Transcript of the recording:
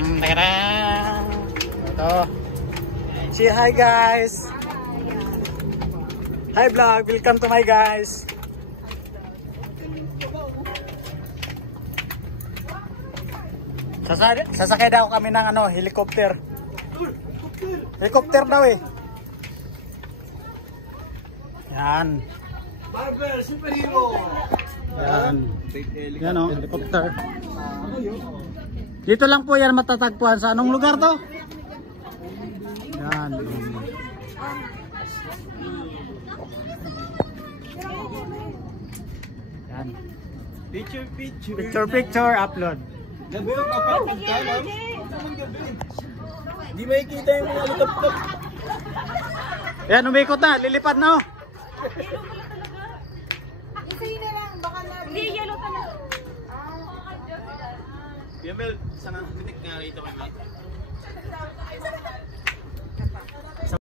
Tarang. Ito. Say hi guys. Hi vlog, welcome to my guys. Sasakay daw kami ng ano, helicopter. Helicopter daw eh. Yan. Marvel superhero. Yan. Yan o, helicopter. Dito lang po yan matatagpuan. Sa anong lugar to? Yan. Yan. Picture, upload. Gabi yung kapatid ka, ma'am? Anong gabi? Di makikita yung mga lutap-top. Yan, umikot na. Lilipad na oh. Yellow pala talaga. Isayin na lang, baka na. Hindi, yellow talaga. Yamel, saan ang tinik nga rito kay Mike?